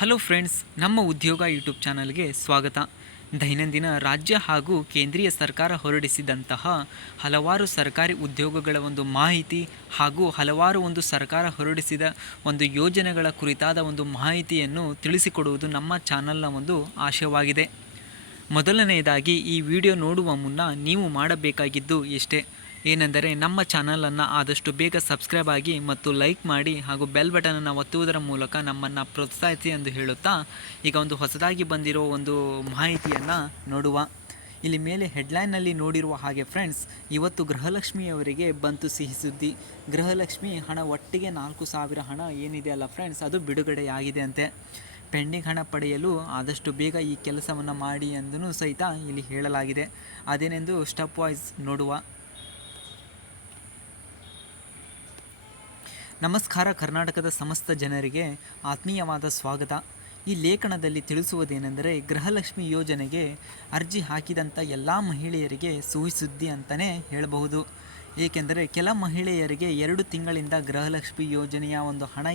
Hello friends, ನಮ್ಮ ಉದ್ಯೋಗ YouTube ಚಾನಲ್ಗೆ ಸ್ವಾಗತ. ದೈನಂದಿನ ರಾಜ್ಯ ಹಾಗೂ ಕೇಂದ್ರೀಯ ಸರ್ಕಾರ ಹೊರಡಿಸಿದಂತಹ ಹಲವಾರು ಸರ್ಕಾರಿ ಉದ್ಯೋಗಗಳ ಒಂದು ಮಾಹಿತಿ ಹಾಗೂ ಹಲವಾರು ಸರ್ಕಾರ ಹೊರಡಿಸಿದ ಯೋಜನೆಗಳ ಕುರಿತಾದ ಮಾಹಿತಿಯನ್ನು ತಿಳಿಸಿಕೊಡುವುದು ನಮ್ಮ ಚಾನಲ್ನ ಆಶಯವಾಗಿದೆ. ಮೊದಲನೆಯದಾಗಿ ಈ ವಿಡಿಯೋ ನೋಡುವ ಮುನ್ನ ನೀವು ಮಾಡಬೇಕಾಗಿದ್ದು ಇಷ್ಟೇ, ಏನೆಂದರೆ ನಮ್ಮ ಚಾನಲನ್ನು ಆದಷ್ಟು ಬೇಗ ಸಬ್ಸ್ಕ್ರೈಬ್ ಆಗಿ ಮತ್ತು ಲೈಕ್ ಮಾಡಿ ಹಾಗೂ ಬೆಲ್ ಬಟನನ್ನು ಒತ್ತುವುದರ ಮೂಲಕ ನಮ್ಮನ್ನು ಪ್ರೋತ್ಸಾಹಿಸಿ ಎಂದು ಹೇಳುತ್ತಾ, ಈಗ ಹೊಸದಾಗಿ ಬಂದಿರೋ ಮಾಹಿತಿಯನ್ನು ನೋಡುವ. ಇಲ್ಲಿ ಮೇಲೆ ಹೆಡ್ಲೈನ್ನಲ್ಲಿ ನೋಡಿರುವ ಹಾಗೆ ಫ್ರೆಂಡ್ಸ್, ಇವತ್ತು ಗೃಹಲಕ್ಷ್ಮಿಯವರಿಗೆ ಬಂತು ಸಿಹಿ ಸುದ್ದಿ. ಗೃಹಲಕ್ಷ್ಮಿ ಹಣ ಒಟ್ಟಿಗೆ 4,000 ಹಣ ಏನಿದೆ ಅಲ್ಲ ಫ್ರೆಂಡ್ಸ್, ಅದು ಬಿಡುಗಡೆಯಾಗಿದೆ ಅಂತೆ. ಪೆಂಡಿಂಗ್ ಹಣ ಪಡೆಯಲು ಆದಷ್ಟು ಬೇಗ ಈ ಕೆಲಸವನ್ನು ಮಾಡಿ ಎಂದೂ ಸಹಿತ ಇಲ್ಲಿ ಹೇಳಲಾಗಿದೆ. ಅದೇನೆಂದು ಸ್ಟೆಪ್ ವೈಸ್ ನೋಡುವ. ನಮಸ್ಕಾರ. ಕರ್ನಾಟಕದ ಸಮಸ್ತ ಜನರಿಗೆ ಆತ್ಮೀಯವಾದ ಸ್ವಾಗತ. ಈ ಲೇಖನದಲ್ಲಿ ತಿಳಿಸುವುದೇನೆಂದರೆ, ಗೃಹಲಕ್ಷ್ಮಿ ಯೋಜನೆಗೆ ಅರ್ಜಿ ಹಾಕಿದಂಥ ಎಲ್ಲ ಮಹಿಳೆಯರಿಗೆ ಸಿಹಿ ಸುದ್ದಿ ಅಂತಲೇ ಹೇಳಬಹುದು. ಏಕೆಂದರೆ ಕೆಲ ಮಹಿಳೆಯರಿಗೆ 2 ತಿಂಗಳಿಂದ ಗೃಹಲಕ್ಷ್ಮಿ ಯೋಜನೆಯ ಹಣ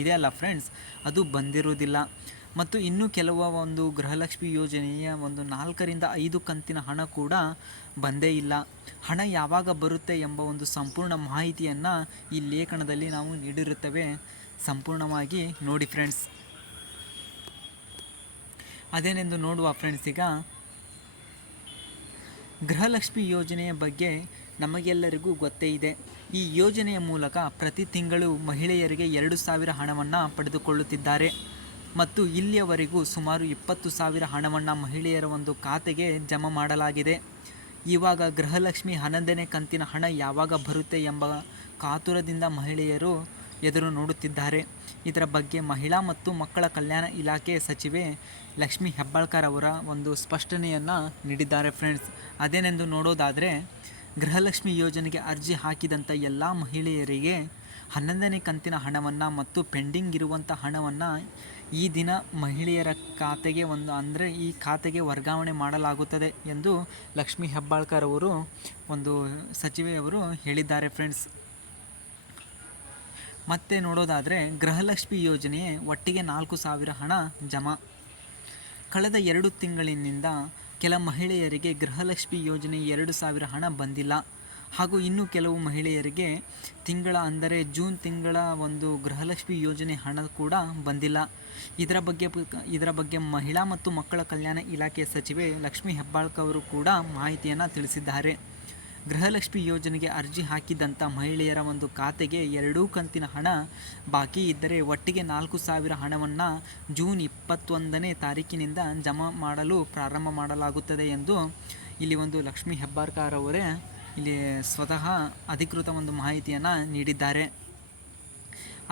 ಇದೆಯಲ್ಲ ಫ್ರೆಂಡ್ಸ್, ಅದು ಬಂದಿರುವುದಿಲ್ಲ. ಮತ್ತು ಇನ್ನು ಕೆಲವು ಗೃಹಲಕ್ಷ್ಮಿ ಯೋಜನೆಯ 4ರಿಂದ 5 ಕಂತಿನ ಹಣ ಕೂಡ ಬಂದೇ ಇಲ್ಲ. ಹಣ ಯಾವಾಗ ಬರುತ್ತೆ ಎಂಬ ಸಂಪೂರ್ಣ ಮಾಹಿತಿಯನ್ನು ಈ ಲೇಖನದಲ್ಲಿ ನಾವು ನೀಡಿರುತ್ತೇವೆ. ಸಂಪೂರ್ಣವಾಗಿ ನೋಡಿ ಫ್ರೆಂಡ್ಸ್. ಅದೇನೆಂದು ನೋಡುವ ಫ್ರೆಂಡ್ಸ್. ಈಗ ಗೃಹಲಕ್ಷ್ಮಿ ಯೋಜನೆಯ ಬಗ್ಗೆ ನಮಗೆಲ್ಲರಿಗೂ ಗೊತ್ತೇ ಇದೆ. ಈ ಯೋಜನೆಯ ಮೂಲಕ ಪ್ರತಿ ತಿಂಗಳು ಮಹಿಳೆಯರಿಗೆ 2,000 ಹಣವನ್ನು ಪಡೆದುಕೊಳ್ಳುತ್ತಿದ್ದಾರೆ. ಮತ್ತು ಇಲ್ಲಿಯವರೆಗೂ ಸುಮಾರು 20,000 ಹಣವನ್ನು ಮಹಿಳೆಯರ ಖಾತೆಗೆ ಜಮಾ ಮಾಡಲಾಗಿದೆ. ಇವಾಗ ಗೃಹಲಕ್ಷ್ಮಿ 11ನೇ ಕಂತಿನ ಹಣ ಯಾವಾಗ ಬರುತ್ತೆ ಎಂಬ ಕಾತುರದಿಂದ ಮಹಿಳೆಯರು ಎದುರು ನೋಡುತ್ತಿದ್ದಾರೆ. ಇದರ ಬಗ್ಗೆ ಮಹಿಳಾ ಮತ್ತು ಮಕ್ಕಳ ಕಲ್ಯಾಣ ಇಲಾಖೆ ಸಚಿವೆ ಲಕ್ಷ್ಮೀ ಹೆಬ್ಬಾಳ್ಕರ್ ಅವರ ಸ್ಪಷ್ಟನೆಯನ್ನು ನೀಡಿದ್ದಾರೆ ಫ್ರೆಂಡ್ಸ್. ಅದೇನೆಂದು ನೋಡೋದಾದರೆ, ಗೃಹಲಕ್ಷ್ಮಿ ಯೋಜನೆಗೆ ಅರ್ಜಿ ಹಾಕಿದಂಥ ಎಲ್ಲ ಮಹಿಳೆಯರಿಗೆ 11ನೇ ಕಂತಿನ ಹಣವನ್ನು ಮತ್ತು ಪೆಂಡಿಂಗ್ ಇರುವಂಥ ಹಣವನ್ನು ಈ ದಿನ ಮಹಿಳೆಯರ ಖಾತೆಗೆ ಈ ಖಾತೆಗೆ ವರ್ಗಾವಣೆ ಮಾಡಲಾಗುತ್ತದೆ ಎಂದು ಲಕ್ಷ್ಮೀ ಹೆಬ್ಬಾಳ್ಕರ್ ಅವರು ಸಚಿವೆಯವರು ಹೇಳಿದ್ದಾರೆ ಫ್ರೆಂಡ್ಸ್. ಮತ್ತೆ ನೋಡೋದಾದರೆ, ಗೃಹಲಕ್ಷ್ಮಿ ಯೋಜನೆ ಒಟ್ಟಿಗೆ 4,000 ಹಣ ಜಮಾ. ಕಳೆದ 2 ತಿಂಗಳಿನಿಂದ ಕೆಲ ಮಹಿಳೆಯರಿಗೆ ಗೃಹಲಕ್ಷ್ಮಿ ಯೋಜನೆ 2,000 ಹಣ ಬಂದಿಲ್ಲ. ಹಾಗೂ ಇನ್ನು ಕೆಲವು ಮಹಿಳೆಯರಿಗೆ ಅಂದರೆ ಜೂನ್ ತಿಂಗಳ ಗೃಹಲಕ್ಷ್ಮಿ ಯೋಜನೆ ಹಣ ಕೂಡ ಬಂದಿಲ್ಲ. ಇದರ ಬಗ್ಗೆ ಮಹಿಳಾ ಮತ್ತು ಮಕ್ಕಳ ಕಲ್ಯಾಣ ಇಲಾಖೆ ಸಚಿವೆ ಲಕ್ಷ್ಮೀ ಹೆಬ್ಬಾಳ್ಕರ್ ಅವರು ಕೂಡ ಮಾಹಿತಿಯನ್ನು ತಿಳಿಸಿದ್ದಾರೆ. ಗೃಹಲಕ್ಷ್ಮಿ ಯೋಜನೆಗೆ ಅರ್ಜಿ ಹಾಕಿದಂಥ ಮಹಿಳೆಯರ ಖಾತೆಗೆ 2 ಕಂತಿನ ಹಣ ಬಾಕಿ ಇದ್ದರೆ ಒಟ್ಟಿಗೆ 4,000 ಹಣವನ್ನು ಜೂನ್ 21ನೇ ತಾರೀಕಿನಿಂದ ಜಮಾ ಮಾಡಲು ಪ್ರಾರಂಭ ಮಾಡಲಾಗುತ್ತದೆ ಎಂದು ಇಲ್ಲಿ ಲಕ್ಷ್ಮೀ ಹೆಬ್ಬಾಳ್ಕರ್ ಅವರೇ ಇಲ್ಲಿ ಸ್ವತಃ ಅಧಿಕೃತ ಮಾಹಿತಿಯನ್ನು ನೀಡಿದ್ದಾರೆ.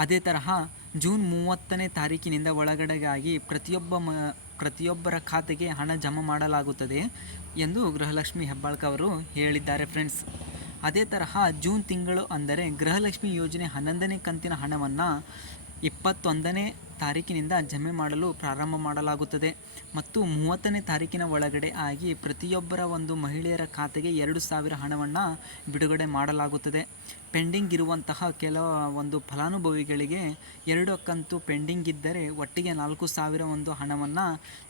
ಅದೇ ತರಹ ಜೂನ್ 30ನೇ ತಾರೀಕಿನಿಂದ ಒಳಗಡೆಗಾಗಿ ಪ್ರತಿಯೊಬ್ಬರ ಖಾತೆಗೆ ಹಣ ಜಮಾ ಮಾಡಲಾಗುತ್ತದೆ ಎಂದು ಗೃಹಲಕ್ಷ್ಮಿ ಹೆಬ್ಬಾಳ್ಕರ್ ಅವರು ಹೇಳಿದ್ದಾರೆ ಫ್ರೆಂಡ್ಸ್. ಅದೇ ತರಹ ಜೂನ್ ತಿಂಗಳು ಅಂದರೆ ಗೃಹಲಕ್ಷ್ಮಿ ಯೋಜನೆ 11ನೇ ಕಂತಿನ ಹಣವನ್ನು 21ನೇ ತಾರೀಕಿನಿಂದ ಜಮೆ ಮಾಡಲು ಪ್ರಾರಂಭ ಮಾಡಲಾಗುತ್ತದೆ ಮತ್ತು 30ನೇ ತಾರೀಕಿನ ಒಳಗಡೆ ಆಗಿ ಪ್ರತಿಯೊಬ್ಬರ ಮಹಿಳೆಯರ ಖಾತೆಗೆ 2,000 ಹಣವನ್ನು ಬಿಡುಗಡೆ ಮಾಡಲಾಗುತ್ತದೆ. ಪೆಂಡಿಂಗ್ ಇರುವಂತಹ ಕೆಲ ಫಲಾನುಭವಿಗಳಿಗೆ 2 ಕಂತು ಪೆಂಡಿಂಗ್ ಇದ್ದರೆ ಒಟ್ಟಿಗೆ 4,000 ಹಣವನ್ನು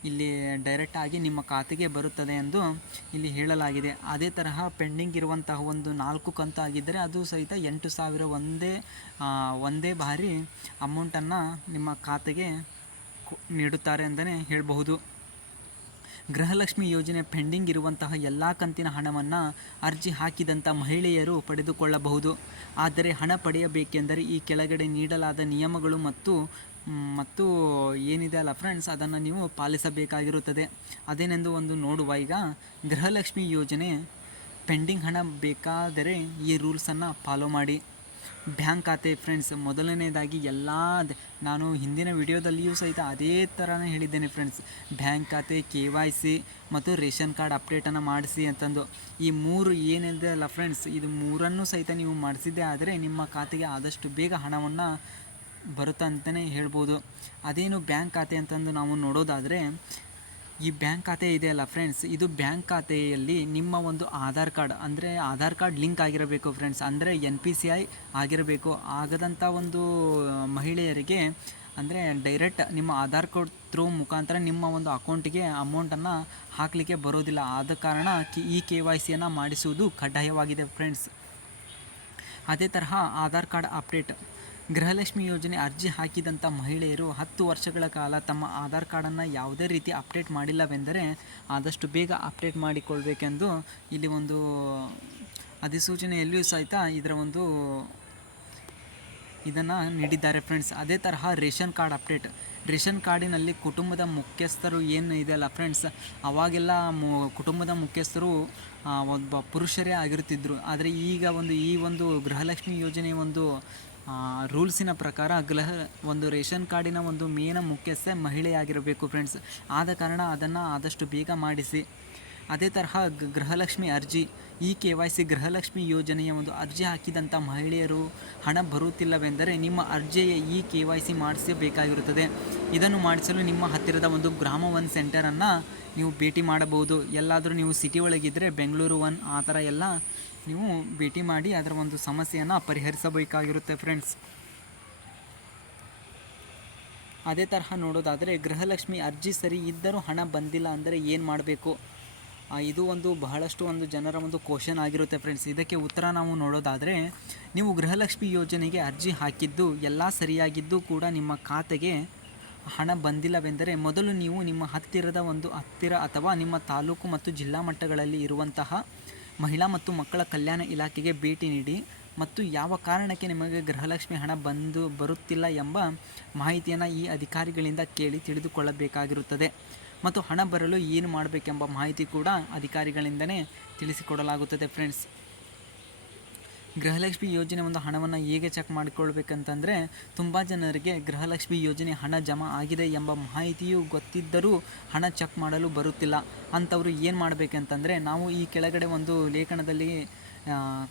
ಇಲ್ಲಿ ಡೈರೆಕ್ಟಾಗಿ ನಿಮ್ಮ ಖಾತೆಗೆ ಬರುತ್ತದೆ ಎಂದು ಇಲ್ಲಿ ಹೇಳಲಾಗಿದೆ. ಅದೇ ತರಹ ಪೆಂಡಿಂಗ್ ಇರುವಂತಹ 4 ಕಂತು ಆಗಿದ್ದರೆ ಅದು ಸಹಿತ 8,000 ಒಂದೇ ಬಾರಿ ಅಮೌಂಟನ್ನು ನಿಮ್ಮ ಖಾತೆಗೆ ನೀಡುತ್ತಾರೆ ಅಂತಲೇ ಹೇಳಬಹುದು. ಗೃಹಲಕ್ಷ್ಮಿ ಯೋಜನೆ ಪೆಂಡಿಂಗ್ ಇರುವಂತಹ ಎಲ್ಲ ಕಂತಿನ ಹಣವನ್ನು ಅರ್ಜಿ ಹಾಕಿದಂಥ ಮಹಿಳೆಯರು ಪಡೆದುಕೊಳ್ಳಬಹುದು. ಆದರೆ ಹಣ ಪಡೆಯಬೇಕೆಂದರೆ ಈ ಕೆಳಗಡೆ ನೀಡಲಾದ ನಿಯಮಗಳು ಮತ್ತು ಏನಿದೆ ಅಲ್ಲ ಫ್ರೆಂಡ್ಸ್, ಅದನ್ನು ನೀವು ಪಾಲಿಸಬೇಕಾಗಿರುತ್ತದೆ. ಅದೇನೆಂದು ನೋಡುವ. ಈಗ ಗೃಹಲಕ್ಷ್ಮಿ ಯೋಜನೆ ಪೆಂಡಿಂಗ್ ಹಣ ಬೇಕಾದರೆ ಈ ರೂಲ್ಸನ್ನು ಫಾಲೋ ಮಾಡಿ. ಬ್ಯಾಂಕ್ ಖಾತೆ ಫ್ರೆಂಡ್ಸ್, ಮೊದಲನೇದಾಗಿ ನಾನು ಹಿಂದಿನ ವಿಡಿಯೋದಲ್ಲಿಯೂ ಸಹಿತ ಅದೇ ಥರನೇ ಹೇಳಿದ್ದೇನೆ ಫ್ರೆಂಡ್ಸ್. ಬ್ಯಾಂಕ್ ಖಾತೆ, KYC ಮತ್ತು ರೇಷನ್ ಕಾರ್ಡ್ ಅಪ್ಡೇಟನ್ನು ಮಾಡಿಸಿ ಅಂತಂದು. ಈ 3 ಏನಿದೆ ಅಲ್ಲ ಫ್ರೆಂಡ್ಸ್, ಇದು 3ನ್ನು ಸಹಿತ ನೀವು ಮಾಡಿಸಿದ್ದೇ ಆದರೆ ನಿಮ್ಮ ಖಾತೆಗೆ ಆದಷ್ಟು ಬೇಗ ಹಣವನ್ನು ಬರುತ್ತೆ ಅಂತಲೇ ಹೇಳ್ಬೋದು. ಅದೇನು ಬ್ಯಾಂಕ್ ಖಾತೆ ಅಂತಂದು ನಾವು ನೋಡೋದಾದರೆ, ಈ ಬ್ಯಾಂಕ್ ಖಾತೆ ಇದೆಯಲ್ಲ ಫ್ರೆಂಡ್ಸ್, ಇದು ಬ್ಯಾಂಕ್ ಖಾತೆಯಲ್ಲಿ ನಿಮ್ಮ ಆಧಾರ್ ಕಾರ್ಡ್ ಲಿಂಕ್ ಆಗಿರಬೇಕು ಫ್ರೆಂಡ್ಸ್. ಅಂದರೆ NPCI ಆಗಿರಬೇಕು. ಆಗದಂಥ ಮಹಿಳೆಯರಿಗೆ ಅಂದರೆ ಡೈರೆಕ್ಟ್ ನಿಮ್ಮ ಆಧಾರ್ ಕಾರ್ಡ್ ಥ್ರೂ ಮುಖಾಂತರ ನಿಮ್ಮ ಒಂದು ಅಕೌಂಟಿಗೆ ಅಮೌಂಟನ್ನು ಹಾಕಲಿಕ್ಕೆ ಬರೋದಿಲ್ಲ. ಆದ ಕಾರಣ ಈ KYCಯನ್ನು ಮಾಡಿಸುವುದು ಕಡ್ಡಾಯವಾಗಿದೆ ಫ್ರೆಂಡ್ಸ್. ಅದೇ ತರಹ ಆಧಾರ್ ಕಾರ್ಡ್ ಅಪ್ಡೇಟ್. ಗೃಹಲಕ್ಷ್ಮಿ ಯೋಜನೆ ಅರ್ಜಿ ಹಾಕಿದಂಥ ಮಹಿಳೆಯರು 10 ವರ್ಷಗಳ ಕಾಲ ತಮ್ಮ ಆಧಾರ್ ಕಾರ್ಡನ್ನು ಯಾವುದೇ ರೀತಿ ಅಪ್ಡೇಟ್ ಮಾಡಿಲ್ಲವೆಂದರೆ ಆದಷ್ಟು ಬೇಗ ಅಪ್ಡೇಟ್ ಮಾಡಿಕೊಳ್ಬೇಕೆಂದು ಇಲ್ಲಿ ಒಂದು ಅಧಿಸೂಚನೆಯಲ್ಲಿಯೂ ಸಹಿತ ಇದನ್ನು ನೀಡಿದ್ದಾರೆ ಫ್ರೆಂಡ್ಸ್. ಅದೇ ತರಹ ರೇಷನ್ ಕಾರ್ಡ್ ಅಪ್ಡೇಟ್. ರೇಷನ್ ಕಾರ್ಡಿನಲ್ಲಿ ಕುಟುಂಬದ ಮುಖ್ಯಸ್ಥರು ಏನು ಇದೆಯಲ್ಲ ಫ್ರೆಂಡ್ಸ್, ಅವಾಗೆಲ್ಲ ಕುಟುಂಬದ ಮುಖ್ಯಸ್ಥರು ಒಬ್ಬ ಪುರುಷರೇ ಆಗಿರುತ್ತಿದ್ದರು. ಆದರೆ ಈಗ ಈ ಒಂದು ಗೃಹಲಕ್ಷ್ಮಿ ಯೋಜನೆ ರೂಲ್ಸಿನ ಪ್ರಕಾರ ರೇಷನ್ ಕಾರ್ಡಿನ ಮೇನ ಮುಖ್ಯಸ್ಥೆ ಮಹಿಳೆಯಾಗಿರಬೇಕು ಫ್ರೆಂಡ್ಸ್. ಆದ ಕಾರಣ ಅದನ್ನು ಆದಷ್ಟು ಬೇಗ ಮಾಡಿಸಿ. ಅದೇ ತರಹ ಗೃಹಲಕ್ಷ್ಮಿ ಅರ್ಜಿ. ಈ KYC ಗೃಹಲಕ್ಷ್ಮಿ ಯೋಜನೆಯ ಅರ್ಜಿ ಹಾಕಿದಂಥ ಮಹಿಳೆಯರು ಹಣ ಬರುತ್ತಿಲ್ಲವೆಂದರೆ ನಿಮ್ಮ ಅರ್ಜಿಯ ಈ KYC ಮಾಡಿಸಬೇಕಾಗಿರುತ್ತದೆ. ಇದನ್ನು ಮಾಡಿಸಲು ನಿಮ್ಮ ಹತ್ತಿರದ ಗ್ರಾಮ 1 ಸೆಂಟರನ್ನು ನೀವು ಭೇಟಿ ಮಾಡಬಹುದು. ಎಲ್ಲಾದರೂ ನೀವು ಸಿಟಿ ಒಳಗಿದ್ದರೆ ಬೆಂಗಳೂರು 1 ಆ ಥರ ಎಲ್ಲ ನೀವು ಭೇಟಿ ಮಾಡಿ ಅದರ ಸಮಸ್ಯೆಯನ್ನು ಪರಿಹರಿಸಬೇಕಾಗಿರುತ್ತೆ ಫ್ರೆಂಡ್ಸ್. ಅದೇ ತರಹ ನೋಡೋದಾದರೆ ಗೃಹಲಕ್ಷ್ಮಿ ಅರ್ಜಿ ಸರಿ ಇದ್ದರೂ ಹಣ ಬಂದಿಲ್ಲ ಅಂದರೆ ಏನು ಮಾಡಬೇಕು? ಇದು ಬಹಳಷ್ಟು ಜನರ ಕ್ವಶನ್ ಆಗಿರುತ್ತೆ ಫ್ರೆಂಡ್ಸ್. ಇದಕ್ಕೆ ಉತ್ತರ ನಾವು ನೋಡೋದಾದರೆ, ನೀವು ಗೃಹಲಕ್ಷ್ಮಿ ಯೋಜನೆಗೆ ಅರ್ಜಿ ಹಾಕಿದ್ದು ಎಲ್ಲ ಸರಿಯಾಗಿದ್ದು ಕೂಡ ನಿಮ್ಮ ಖಾತೆಗೆ ಹಣ ಬಂದಿಲ್ಲವೆಂದರೆ ಮೊದಲು ನೀವು ನಿಮ್ಮ ಹತ್ತಿರ ಅಥವಾ ನಿಮ್ಮ ತಾಲೂಕು ಮತ್ತು ಜಿಲ್ಲಾ ಮಟ್ಟಗಳಲ್ಲಿ ಇರುವಂತಹ ಮಹಿಳಾ ಮತ್ತು ಮಕ್ಕಳ ಕಲ್ಯಾಣ ಇಲಾಖೆಗೆ ಭೇಟಿ ನೀಡಿ ಮತ್ತು ಯಾವ ಕಾರಣಕ್ಕೆ ನಿಮಗೆ ಗೃಹಲಕ್ಷ್ಮಿ ಹಣ ಬರುತ್ತಿಲ್ಲ ಎಂಬ ಮಾಹಿತಿಯನ್ನು ಈ ಅಧಿಕಾರಿಗಳಿಂದ ಕೇಳಿ ತಿಳಿದುಕೊಳ್ಳಬೇಕಾಗಿರುತ್ತದೆ. ಮತ್ತು ಹಣ ಬರಲು ಏನು ಮಾಡಬೇಕೆಂಬ ಮಾಹಿತಿ ಕೂಡ ಅಧಿಕಾರಿಗಳಿಂದಲೇ ತಿಳಿಸಿಕೊಡಲಾಗುತ್ತದೆ ಫ್ರೆಂಡ್ಸ್. ಗೃಹಲಕ್ಷ್ಮಿ ಯೋಜನೆ ಹಣವನ್ನು ಹೇಗೆ ಚೆಕ್ ಮಾಡಿಕೊಳ್ಬೇಕಂತಂದರೆ, ತುಂಬ ಜನರಿಗೆ ಗೃಹಲಕ್ಷ್ಮಿ ಯೋಜನೆ ಹಣ ಜಮಾ ಆಗಿದೆ ಎಂಬ ಮಾಹಿತಿಯು ಗೊತ್ತಿದ್ದರೂ ಹಣ ಚೆಕ್ ಮಾಡಲು ಬರುತ್ತಿಲ್ಲ. ಅಂಥವರು ಏನು ಮಾಡಬೇಕಂತಂದರೆ, ನಾವು ಈ ಕೆಳಗಡೆ ಲೇಖನದಲ್ಲಿ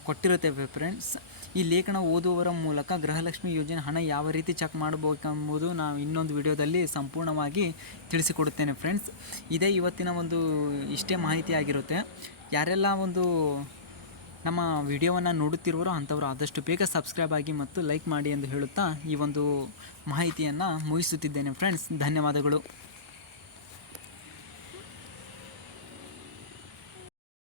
ಕೊಟ್ಟಿರುತ್ತೇವೆ ಫ್ರೆಂಡ್ಸ್. ಈ ಲೇಖನ ಓದುವವರ ಮೂಲಕ ಗೃಹಲಕ್ಷ್ಮಿ ಯೋಜನೆ ಹಣ ಯಾವ ರೀತಿ ಚೆಕ್ ಮಾಡಬೇಕೆಂಬುದು ನಾವು ಇನ್ನೊಂದು ವಿಡಿಯೋದಲ್ಲಿ ಸಂಪೂರ್ಣವಾಗಿ ತಿಳಿಸಿಕೊಡುತ್ತೇನೆ ಫ್ರೆಂಡ್ಸ್. ಇದೇ ಇವತ್ತಿನ ಇಷ್ಟೇ ಮಾಹಿತಿ ಆಗಿರುತ್ತೆ. ಯಾರೆಲ್ಲ ನಮ್ಮ ವಿಡಿಯೋವನ್ನು ನೋಡುತ್ತಿರುವರೋ ಅಂಥವರು ಆದಷ್ಟು ಬೇಗ ಸಬ್ಸ್ಕ್ರೈಬ್ ಆಗಿ ಮತ್ತು ಲೈಕ್ ಮಾಡಿ ಎಂದು ಹೇಳುತ್ತಾ ಈ ಮಾಹಿತಿಯನ್ನು ಮುಗಿಸುತ್ತಿದ್ದೇನೆ ಫ್ರೆಂಡ್ಸ್. ಧನ್ಯವಾದಗಳು.